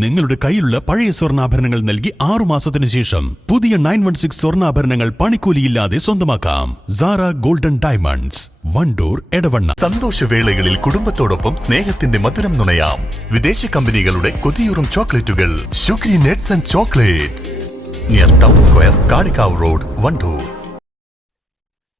നിങ്ങളുടെ കയ്യിലുള്ള പഴയ സ്വർണാഭരണങ്ങൾ നൽകി ആറു മാസത്തിന് ശേഷം പുതിയ നയൻ വൺ സിക്സ് സ്വർണാഭരണങ്ങൾ പണിക്കൂലിയില്ലാതെ സ്വന്തമാക്കാം. Sara golden diamonds Wandoor Edavanna. സന്തോഷവേളകളിൽ കുടുംബത്തോടൊപ്പം സ്നേഹത്തിന്റെ മധുരം നുണയാം. വിദേശ കമ്പനികളുടെ കൊതിയൂറും ചോക്ലേറ്റുകൾ. ഷുഗ്രി nets and chocolates. Near town square Kalikavu road Wandoor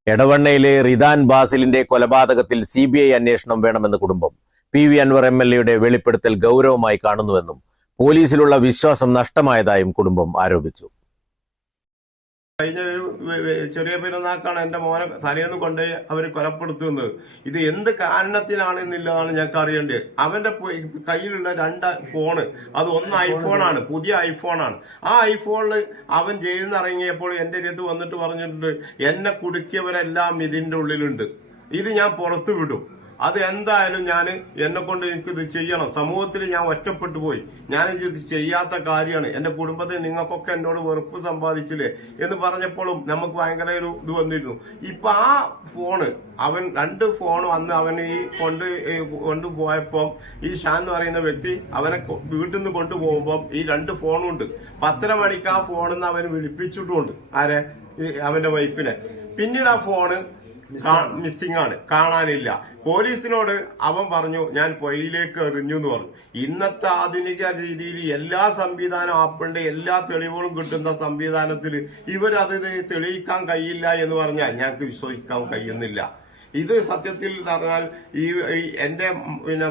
എടവണ്ണയിലെ Ridan ബാസിലിന്റെ കൊലപാതകത്തിൽ സി ബി ഐ അന്വേഷണം വേണമെന്ന് കുടുംബം. P V Anvar M L എയുടെ വെളിപ്പെടുത്തൽ ഗൗരവമായി കാണുന്നുവെന്നും പോലീസിലുള്ള വിശ്വാസം നഷ്ടമായതായും കുടുംബം ആരോപിച്ചു. കഴിഞ്ഞ ഒരു ചെറിയ പെരുന്നാക്കാണ് എന്റെ മോനെ തലേന്ന് കൊണ്ട് അവർ കൊലപ്പെടുത്തുന്നത്. ഇത് എന്ത് കാരണത്തിനാണെന്നില്ലതാണ് ഞങ്ങൾക്ക് അറിയേണ്ടത്. അവന്റെ കയ്യിലുള്ള രണ്ട് ഫോണ് അത് ഒന്ന് ഐഫോണാണ് പുതിയ ഐഫോണാണ് ആ ഐഫോണിൽ അവൻ ജയിലിൽ നിന്ന് ഇറങ്ങിയപ്പോൾ എന്റെ അടുത്ത് വന്നിട്ട് പറഞ്ഞിട്ടുണ്ട് എന്നെ കുടുക്കിയവരെല്ലാം ഇതിന്റെ ഉള്ളിലുണ്ട്. ഇത് ഞാൻ പുറത്തു വിടും അത് എന്തായാലും ഞാൻ എന്നെ കൊണ്ട് എനിക്കിത് ചെയ്യണം. സമൂഹത്തിൽ ഞാൻ ഒറ്റപ്പെട്ടു പോയി. ഞാൻ ഇത് ചെയ്യാത്ത കാര്യമാണ്. എന്റെ കുടുംബത്തിൽ നിങ്ങൾക്കൊക്കെ എന്നോട് വെറുപ്പ് സമ്പാദിച്ചില്ലേ എന്ന് പറഞ്ഞപ്പോഴും നമുക്ക് ഭയങ്കര ഒരു ഇത് വന്നിരുന്നു. ഇപ്പൊ ആ ഫോണ് അവൻ രണ്ട് ഫോൺ വന്ന് അവൻ ഈ കൊണ്ട് ഈ കൊണ്ടുപോയപ്പോ ഈ ഷാൻ എന്ന് പറയുന്ന വ്യക്തി അവനെ വീട്ടിൽ നിന്ന് കൊണ്ടുപോകുമ്പോൾ ഈ രണ്ട് ഫോണും ഉണ്ട് പത്തര മണിക്ക് ആ ഫോണിൽ നിന്ന് അവൻ വിളിപ്പിച്ചിട്ടുമുണ്ട്. ആരെ? അവന്റെ വൈഫിനെ പിന്നീട് ആ ഫോണ് മിസ്സിംഗ് ആണ് കാണാനില്ല. പോലീസിനോട് അവൻ പറഞ്ഞു ഞാൻ പൊയിലേക്ക് എറിഞ്ഞു എന്ന് പറഞ്ഞു. ഇന്നത്തെ ആധുനിക രീതിയിൽ എല്ലാ സംവിധാനം ആപ്പിളിന്റെ എല്ലാ തെളിവുകളും കിട്ടുന്ന സംവിധാനത്തിൽ ഇവരത് തെളിയിക്കാൻ കഴിയില്ല എന്ന് പറഞ്ഞാൽ ഞങ്ങൾക്ക് വിശ്വസിക്കാൻ കഴിയുന്നില്ല. ഇത് സത്യത്തിൽ പറഞ്ഞാൽ ഈ എന്റെ പിന്നെ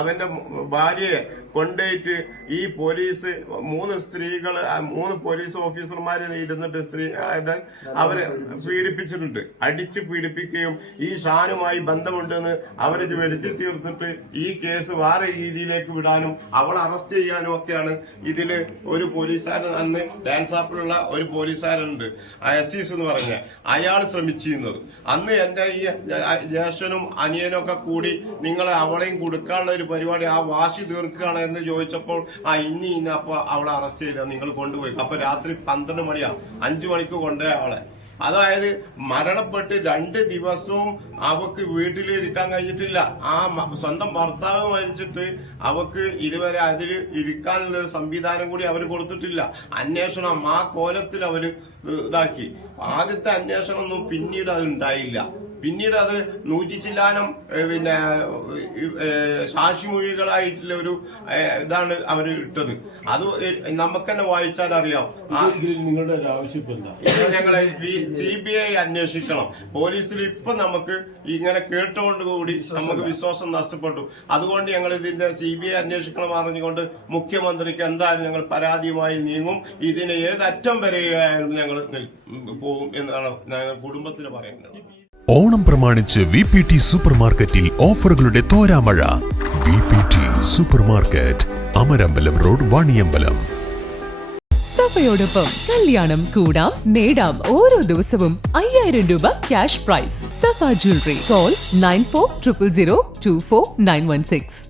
അവന്റെ ഭാര്യയെ കൊണ്ടുപോയിട്ട് ഈ പോലീസ് മൂന്ന് സ്ത്രീകൾ മൂന്ന് പോലീസ് ഓഫീസർമാർ ഇരുന്നിട്ട് സ്ത്രീ അതായത് അവരെ പീഡിപ്പിച്ചിട്ടുണ്ട്. അടിച്ച് പീഡിപ്പിക്കുകയും ഈ ഷാനുമായി ബന്ധമുണ്ടെന്ന് അവരെ വരുത്തി തീർത്തിട്ട് ഈ കേസ് വേറെ രീതിയിലേക്ക് വിടാനും അവളെ അറസ്റ്റ് ചെയ്യാനും ഒക്കെയാണ് ഇതിൽ ഒരു പോലീസുകാരൻ അന്ന് ഡാൻസ് ആപ്പിലുള്ള ഒരു പോലീസുകാരുണ്ട് അസീസ് എന്ന് പറഞ്ഞ അയാൾ ശ്രമിച്ചിരുന്നത്. അന്ന് എന്റെ ഈ ജേഷനും അനിയനും ഒക്കെ കൂടി നിങ്ങളെ അവളെയും കൊടുക്കാനുള്ള ഒരു പരിപാടി ആ വാശി തീർക്കുകയാണ് എന്ന് ചോദിച്ചപ്പോൾ ആ ഇനി ഇന്ന് അപ്പൊ അവളെ അറസ്റ്റ് ചെയ്യില്ല നിങ്ങൾ കൊണ്ടുപോയി. അപ്പൊ രാത്രി പന്ത്രണ്ട് മണിയാ അഞ്ചു മണിക്ക് കൊണ്ടുപോയ അവളെ. അതായത് മരണപ്പെട്ട് രണ്ട് ദിവസവും അവക്ക് വീട്ടിലിരിക്കാൻ കഴിഞ്ഞിട്ടില്ല. ആ സ്വന്തം ഭർത്താവ് മരിച്ചിട്ട് അവക്ക് ഇതുവരെ അതിൽ ഇരിക്കാനുള്ള ഒരു സംവിധാനം കൂടി അവർ കൊടുത്തിട്ടില്ല. അന്വേഷണം ആ കോലത്തിൽ അവർ ഇതാക്കി. ആദ്യത്തെ അന്വേഷണം ഒന്നും പിന്നീട് അത് ഉണ്ടായില്ല. പിന്നീട് അത് നൂറ്റി ചില്ലാനം പിന്നെ സാക്ഷിമൊഴികളായിട്ടുള്ള ഒരു ഇതാണ് അവർ ഇട്ടത്. അത് നമുക്ക് തന്നെ വായിച്ചാൽ അറിയാം നിങ്ങളുടെ ആവശ്യം ഇത് ഞങ്ങളെ സി ബി ഐ അന്വേഷിക്കണം. പോലീസിൽ ഇപ്പൊ നമുക്ക് ഇങ്ങനെ കേട്ടുകൊണ്ട് കൂടി നമുക്ക് വിശ്വാസം നഷ്ടപ്പെട്ടു. അതുകൊണ്ട് ഞങ്ങൾ ഇതിന്റെ സി ബി ഐ അന്വേഷിക്കണം അറിഞ്ഞുകൊണ്ട് മുഖ്യമന്ത്രിക്ക് എന്തായാലും ഞങ്ങൾ പരാതിയുമായി നീങ്ങും. ഇതിനെ ഏതറ്റം വരെയായാലും ഞങ്ങൾ പോകും എന്നാണ് ഞങ്ങൾ കുടുംബത്തിന് പറയുന്നത്. ഓണം പ്രമാണിച്ച് വി പി ടി സൂപ്പർ മാർക്കറ്റിൽ ഓഫറുകളുടെ തോരാമഴ. V P T super market Amarambalam road Vaniyambalam. സഫയോടൊപ്പം കല്യാണം കൂടാം നേടാം ഓരോ ദിവസവും അയ്യായിരം രൂപ cash prize Safa jewellery call nine four triple zero two four nine one six